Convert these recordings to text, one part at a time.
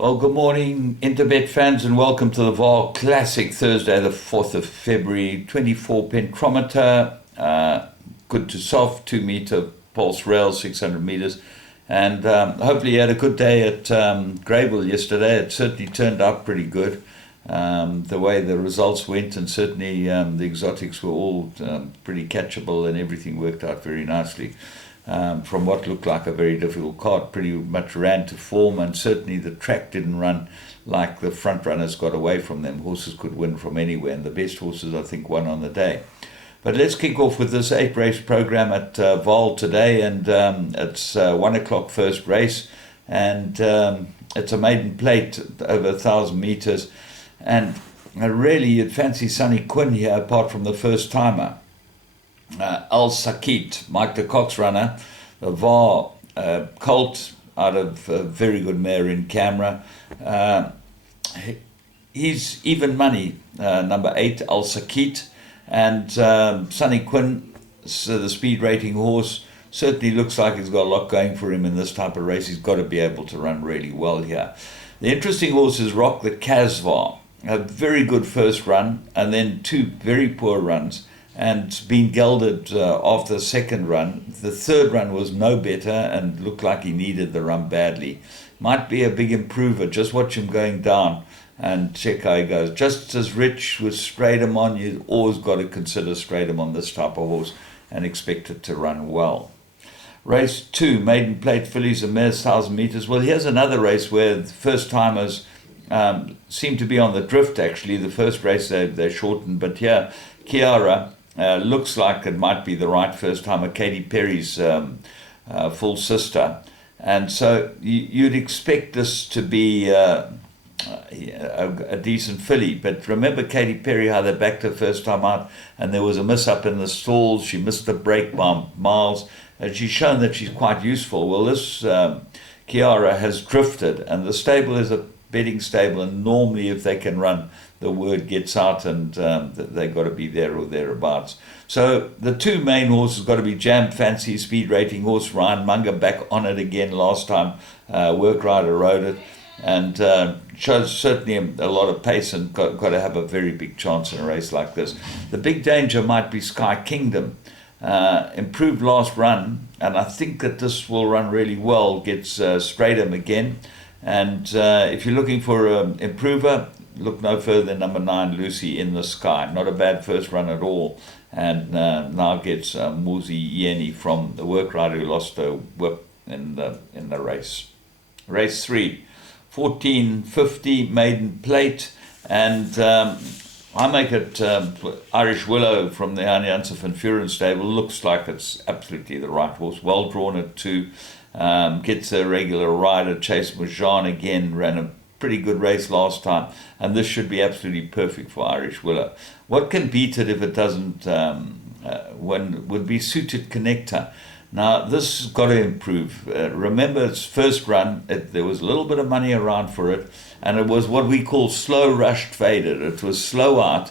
Well, good morning, Interbet fans, and welcome to the Vaal Classic, Thursday, the 4th of February, 24 pentrometer, good to soft, 2 meter pulse rail, 600 meters. And hopefully you had a good day at Greyville yesterday. It certainly turned out pretty good. The way the results went, and certainly the exotics were all pretty catchable, and everything worked out very nicely. From what looked like a very difficult card, pretty much ran to form, and certainly the track didn't run like the front runners got away from them. Horses could win from anywhere, and the best horses, I think, won on the day. But let's kick off with this 8 race program at Vaal today, and it's 1 o'clock first race, and it's a maiden plate over 1,000 meters, and really you'd fancy Sonny Quinn here, apart from the first timer. Al Sakit, Mike the Cox runner, a Vaal colt out of a very good mare in camera. He's even money, number 8, Al Sakit, and Sonny Quinn, so the speed rating horse, certainly looks like he's got a lot going for him in this type of race. He's got to be able to run really well here. The interesting horse is Rock the Casvar, a very good first run, and then 2 very poor runs, and been gelded after the second run. The third run was no better and looked like he needed the run badly. Might be a big improver. Just watch him going down and check how he goes. Just as Rich with Stratum on, you've always got to consider Stratum on this type of horse and expect it to run well. Race 2, maiden plate fillies and mares, 1,000 meters. Well, here's another race where the first timers seem to be on the drift, actually. The first race they shortened, but here, Kiara looks like it might be the right first timer, Katy Perry's full sister. And so you'd expect this to be a decent filly. But remember Katy Perry, how they backed her first time out, and there was a miss-up in the stalls. She missed the break by miles, and she's shown that she's quite useful. Well, this Kiara has drifted, and the stable is a betting stable, and normally if they can run, the word gets out, and they've got to be there or thereabouts. So the 2 main horses got to be Jam Fancy, speed rating horse, Ryan Munger back on it again last time. Work Rider rode it, and shows certainly a lot of pace, and got to have a very big chance in a race like this. The big danger might be Sky Kingdom. Improved last run, and I think that this will run really well. Gets Stratum again, and if you're looking for an improver, look no further than number 9, Lucy in the Sky. Not a bad first run at all, and now gets Muzi Yeni from the Work Rider, who lost her whip in the race. Race 3, 1450 maiden plate, and I make it Irish Willow from the Allianz van Furen stable. Looks like it's absolutely the right horse. Well drawn at 2. Gets a regular rider. Chase Mojan again ran a pretty good race last time, and this should be absolutely perfect for Irish Willow. What can beat it if it doesn't would be Suited Connector. Now this has got to improve. Remember its first run, there was a little bit of money around for it, and it was what we call slow rushed faded. It was slow out,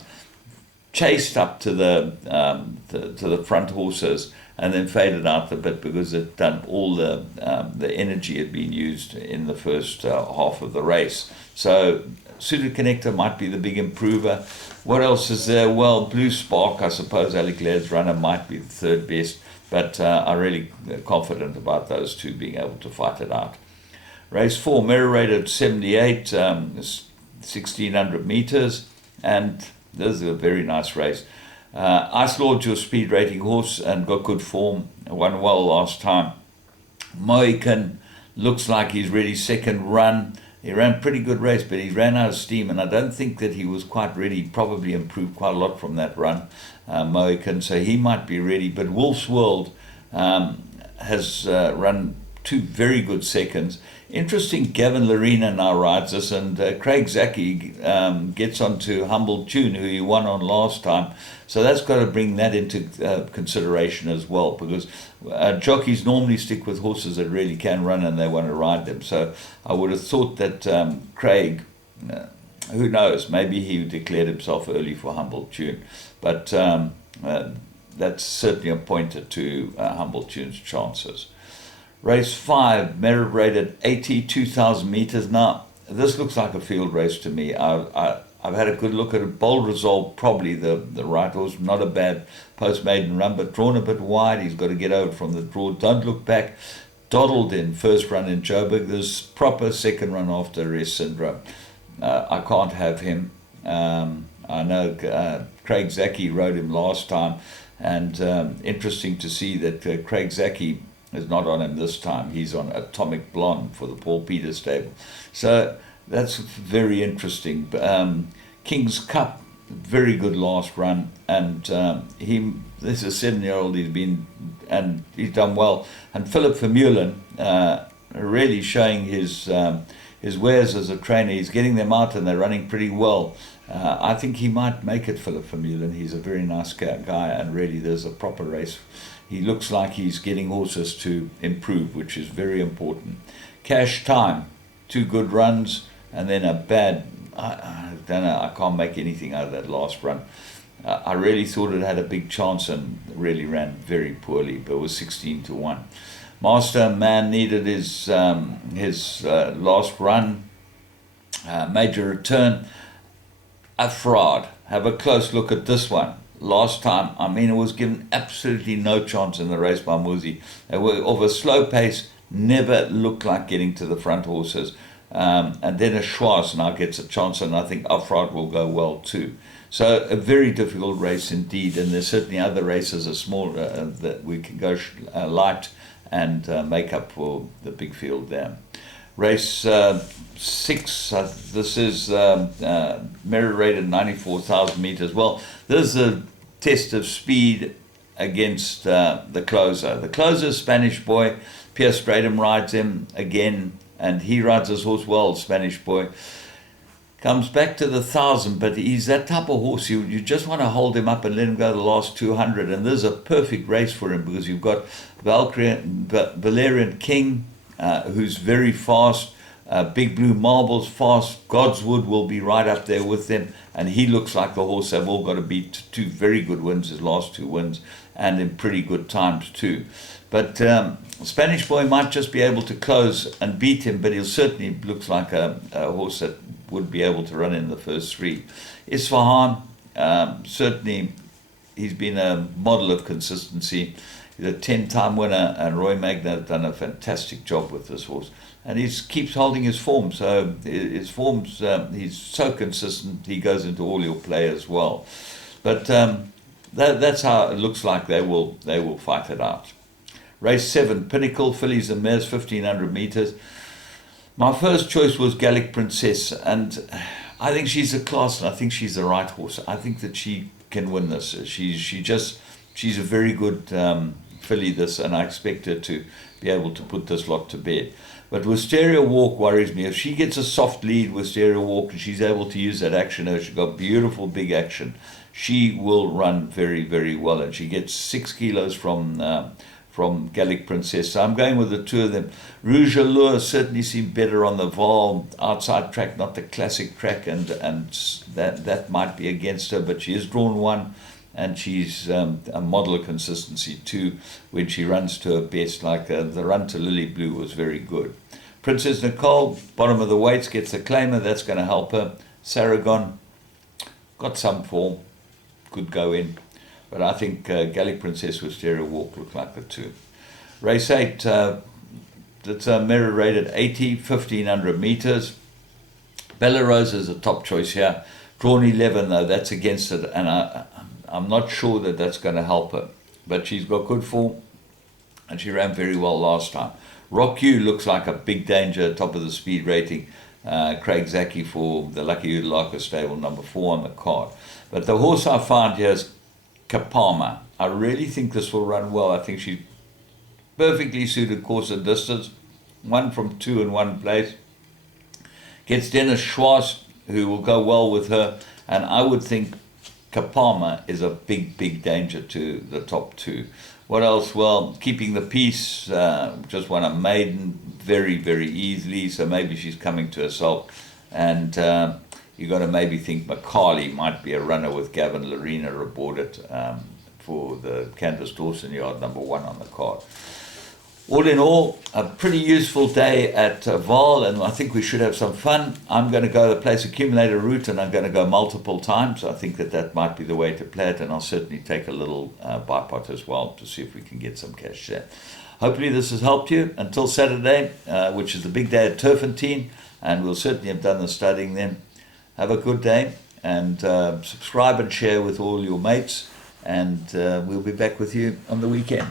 chased up to the front horses, and then faded out a bit because it done all the energy had been used in the first half of the race. So Suited Connector might be the big improver. What else is there? Well, Blue Spark, I suppose Alec Laird's runner, might be the third best, but I'm really confident about those 2 being able to fight it out. Race 4, Mirror rated 78, 1,600 meters, and this is a very nice race. Ice Lord, your speed rating horse, and got good form, won well last time. Mohican looks like he's ready. Second run, he ran a pretty good race, but he ran out of steam, and I don't think that he was quite ready. Probably improved quite a lot from that run, Mohican, so he might be ready. But Wolf's World has run 2 very good seconds. Interesting, Gavin Larena now rides this, and Craig Zaki gets onto Humble Tune, who he won on last time. So that's got to bring that into consideration as well, because jockeys normally stick with horses that really can run and they want to ride them. So I would have thought that Craig, who knows, maybe he declared himself early for Humble Tune. But that's certainly a pointer to Humble Tune's chances. Race 5, merit rated 82,000 meters. Now, this looks like a field race to me. I've had a good look at it. Bold Resolve, probably the right horse. Not a bad post-maiden run, but drawn a bit wide. He's got to get over from the draw. Don't Look Back. Doddled in first run in Joburg. There's proper second run after arrest syndrome. I can't have him. I know Craig Zaki rode him last time, and interesting to see that Craig Zaki is not on him this time. He's on Atomic Blonde for the Paul Peters stable. So that's very interesting. King's Cup, very good last run, and this is a 7-year-old. He's done well. And Philip Vermeulen, really showing his wares as a trainer. He's getting them out, and they're running pretty well. I think he might make it, Philip Vermeulen. He's a very nice guy, and really there's a proper race. He looks like he's getting horses to improve, which is very important. Cash Time, 2 good runs, and then a bad, I don't know, I can't make anything out of that last run. I really thought it had a big chance and really ran very poorly, but it was 16-1. Master Man needed his last run, major return. A fraud. Have a close look at this one. Last time, it was given absolutely no chance in the race by Muzi. They were of a slow pace, never looked like getting to the front horses. And then a Schwarz now gets a chance, and I think Afraad will go well too. So a very difficult race indeed, and there's certainly other races are small that we can go light and make up for the big field there. Race 6, this is merit rated 94,000 meters. Well, this is a test of speed against the closer. The closer, Spanish Boy. Pierre Stradham rides him again, and he rides his horse well, Spanish Boy. Comes back to the 1,000, but he's that type of horse. You just want to hold him up and let him go the last 200, and this is a perfect race for him because you've got Valerian King, who's very fast. Big Blue Marbles fast. Godswood will be right up there with them, and he looks like the horse they've all got to beat. 2 very good wins, his last 2 wins, and in pretty good times too. But Spanish Boy might just be able to close and beat him, but he'll certainly looks like a horse that would be able to run in the first 3. Isfahan, certainly he's been a model of consistency. He's a 10-time winner, and Roy Magna has done a fantastic job with this horse. And he keeps holding his form. So his form's, he's so consistent, he goes into all your play as well. But that's how it looks like they will fight it out. Race 7, Pinnacle, Fillies and Mares, 1,500 meters. My first choice was Gallic Princess, and I think she's a class, and I think she's the right horse. I think that she can win this. She's a very good filly, this, and I expect her to be able to put this lot to bed. But Wisteria Walk worries me. If she gets a soft lead, Wisteria Walk, and she's able to use that action, she's got beautiful big action, she will run very, very well, and she gets 6 kilos from Gallic Princess. So I'm going with the 2 of them. Rouge Allure certainly seemed better on the Vaal outside track, not the classic track, and that might be against her, but she is drawn 1, and she's a model of consistency too when she runs to her best. Like the run to Lily Blue was very good. Princess Nicole, bottom of the weights, gets the claimer. That's going to help her. Saragon got some form, could go in. But I think Gallic Princess Wisteria Walk look like the 2. Race 8, that's a merit rated 80, 1,500 meters. Bella Rosa is a top choice here. Drawn 11 though, that's against it, and I'm not sure that that's going to help her. But she's got good form, and she ran very well last time. Rock You looks like a big danger, top of the speed rating. Craig Zaki for the Lucky Udalaka stable, number 4 on the card. But the horse I found here is Kapama. I really think this will run well. I think she's perfectly suited course and distance. 1 from 2 in one place. Gets Dennis Schwarz, who will go well with her. And I would think Kapama is a big, big danger to the top 2. What else? Well, Keeping the Peace, just won a maiden very, very easily. So maybe she's coming to herself. And you've got to maybe think McCarley might be a runner with Gavin Larena aboard it for the Candice Dawson yard, number 1 on the card. all in all, a pretty useful day at Vaal, and I think we should have some fun. I'm going to go the place accumulator route, and I'm going to go multiple times. I think that might be the way to play it, and I'll certainly take a little bipot as well to see if we can get some cash there. Hopefully this has helped you. Until Saturday, which is the big day at Turfentine, and we'll certainly have done the studying then. Have a good day, and subscribe and share with all your mates, and we'll be back with you on the weekend.